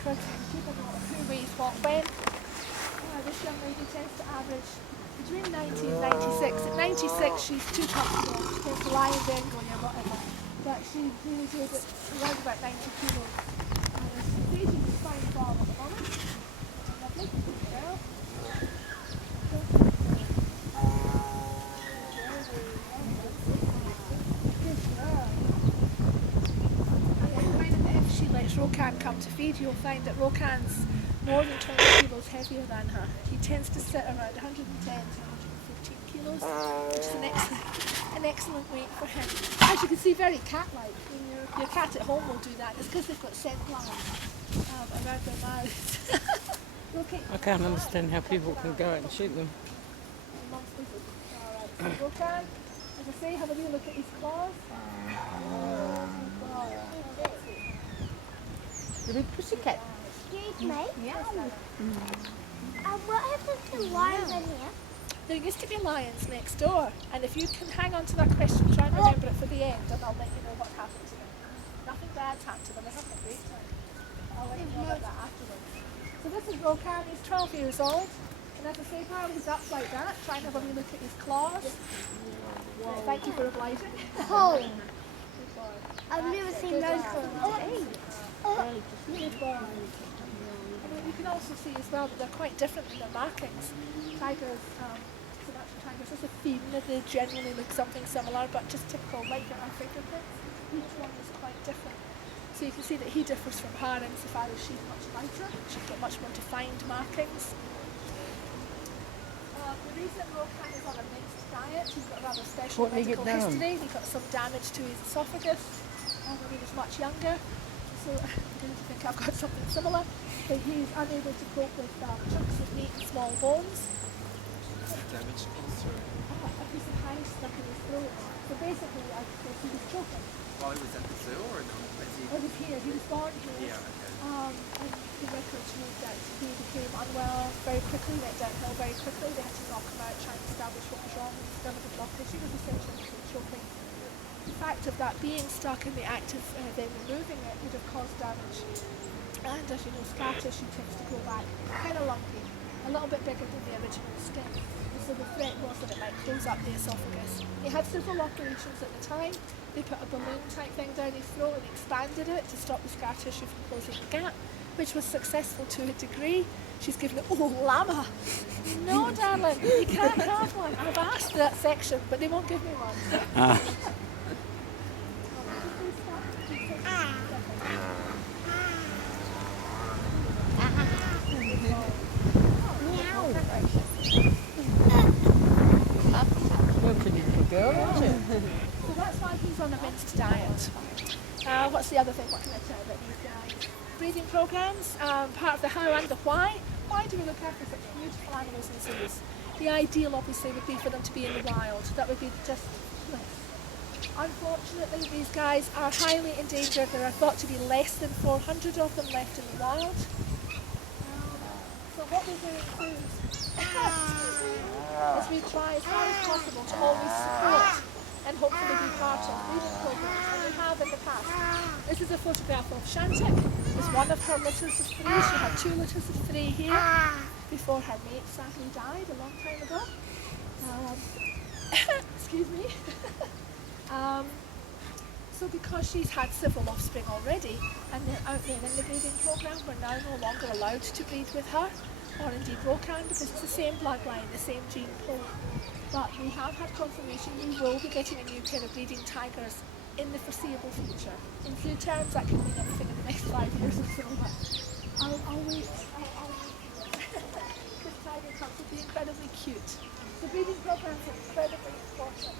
Because people know who weighs what when. This young lady tends to average between 90 and 96. At 96 she's too comfortable. She tends to lie in bed going or whatever. But she really did it around about 90 kilos. She's aging is fine farm at the moment. Lovely. Good girl. If she lets Rokan come to feed, you'll find that Rokan's more than 20 kilos heavier than her. He tends to sit around 110 to 115 kilos, which is an excellent weight for him. As you can see, very cat-like. Your cat at home will do that. It's because they've got scent glands around their mouths. Okay. I can't understand how people can go out and shoot them. Alright, so Rokan, as I say, have a wee look at his claws. The big pussycat. Excuse me? Yeah. What happens to lions in here? There used to be lions next door, and if you can hang on to that question, try and remember it for the end, and I'll let you know what happened to them. Nothing bad's happened to them, they're having a great time. I'll let you know about that afterwards. So this is Rokan, he's 12 years old, and as I say, while he's up like that, try and have a wee look at his claws. Thank you for obliging. Oh, I've never seen those claws. Good boy. And you can also see as well that they're quite different in their markings. Tigers, Sumatran tigers, as a female, they generally look something similar, but just typical like our fingerprints. Each one is quite different. So you can see that he differs from her insofar as she's much lighter. She's got much more defined markings. The reason Rokan is on a mixed diet, he's got a rather special medical history. He got some damage to his esophagus when he was much younger. So I didn't think I've got something similar, but he's unable to cope with chunks of meat and small bones. Damage also. A piece of hair stuck in his throat. So basically, I suppose he was choking. While he was at the zoo or no? He was here, he was born here. Yeah, okay. And the records showed that he became unwell very quickly, went downhill very quickly. They had to knock him out, trying to establish what was wrong. He was a blockage. He was essentially choking. The fact of that being stuck in the act of then removing it would have caused damage. And as you know, scar tissue tends to go back kind of lumpy, a little bit bigger than the original skin. And so the threat was that it might close up the esophagus. He had several operations at the time. They put a balloon type thing down his throat and expanded it to stop the scar tissue from closing the gap, which was successful to a degree. She's given it, oh, llama. No, darling, you can't have one. I've asked that section, but they won't give me one. So that's why he's on a minced diet. What's the other thing? What can I tell about these guys? Breeding programs, part of the how and the why. Why do we look after such beautiful animals in zoos? The ideal obviously would be for them to be in the wild. That would be just bliss. Unfortunately, these guys are highly endangered. There are thought to be less than 400 of them left in the wild. So what we do includes is we try as hard as possible to always support and hopefully be part of breeding programs, and we have in the past. This is a photograph of Shantik. It's one of her litters of 3. She had 2 litters of 3 here before her mate sadly died a long time ago. Excuse me. So because she's had several offspring already and they're out there in the breeding program, we're now no longer allowed to breed with her, or indeed Rokan, because it's the same bloodline, the same gene pool. But we have had confirmation we will be getting a new pair of breeding tigers in the foreseeable future. In zoo terms, that could mean anything in the next 5 years or so, but I'll wait. This tiger cubs will be incredibly cute. The breeding programs are incredibly important.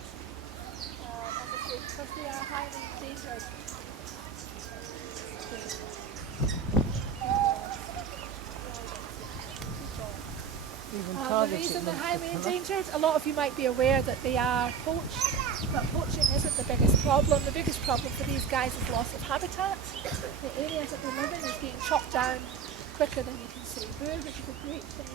Because they are highly endangered. The reason they're highly endangered, a lot of you might be aware that they are poached, but poaching isn't the biggest problem. The biggest problem for these guys is loss of habitat. The areas that they live in is being chopped down quicker than you can see through, which is a great thing.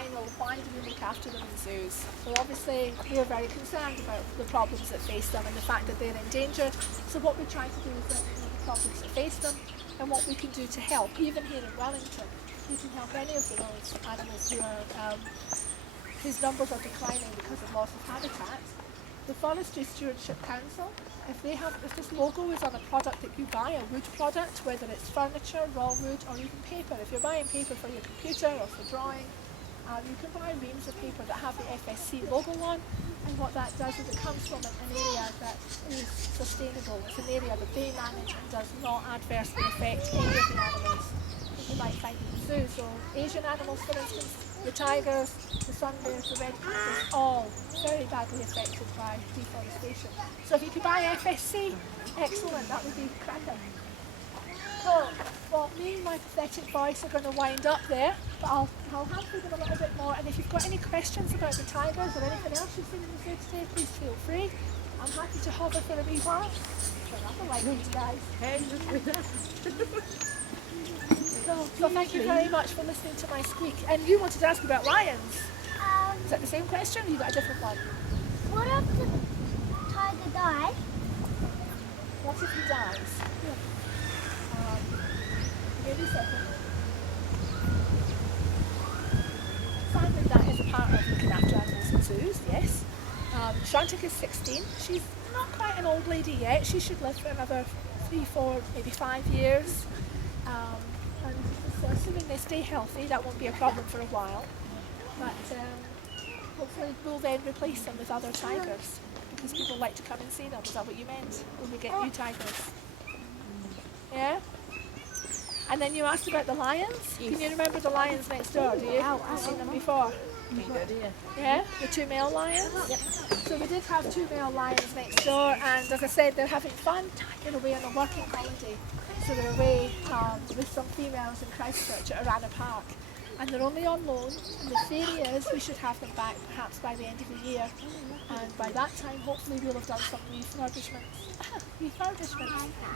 final, why do we look after them in zoos? So obviously we're very concerned about the problems that face them and the fact that they're in danger. So what we're trying to do is let them know the problems that face them and what we can do to help. Even here in Wellington, we can help any of those animals whose numbers are declining because of loss of habitat. The Forestry Stewardship Council, if this logo is on a product that you buy, a wood product, whether it's furniture, raw wood, or even paper. If you're buying paper for your computer or for drawing, you can buy reams of paper that have the FSC logo on, and what that does is it comes from an area that is sustainable. It's an area that they manage and does not adversely affect any of the animals that you might find in the zoo. So Asian animals, for instance, the tigers, the sun bears, the red panthers, all very badly affected by deforestation. So if you could buy FSC, excellent, that would be cracking. So, well, me and my pathetic voice are going to wind up there, but I'll hand through them a little bit more, and if you've got any questions about the tigers or anything else you've seen in the zoo today, please feel free. I'm happy to hover for a wee while. Turn up the light, guys. So thank you very much for listening to my squeak. And you wanted to ask about lions. Is that the same question, or you got a different one? What if the tiger dies? What if he dies? Maybe second. Sadly, that is a part of looking after animals in zoos, yes. Shantik is 16. She's not quite an old lady yet. She should live for another 3, 4, maybe 5 years. And so assuming they stay healthy, that won't be a problem for a while. But hopefully we'll then replace them with other tigers, because people like to come and see them. Is that what you meant? When we get new tigers? Yeah? And then you asked about the lions. Yes. Can you remember the lions next door, do you? You've seen them before? Yeah? The 2 male lions? Yep. So we did have 2 male lions next door, and as I said, they're having fun. They're away on a working holiday. So they're away with some females in Christchurch at Arana Park. And they're only on loan, and the theory is we should have them back perhaps by the end of the year. And by that time, hopefully we'll have done some refurbishments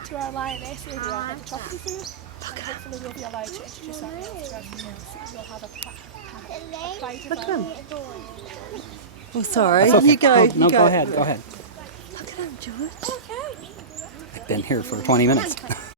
to our lioness area at the top of the zoo. And hopefully we'll be allowed to introduce our males to our females, and we'll have a pride of our own. Oh, sorry. Okay. You go. No, you go ahead. Go ahead. Look at him, George. I've been here for 20 minutes.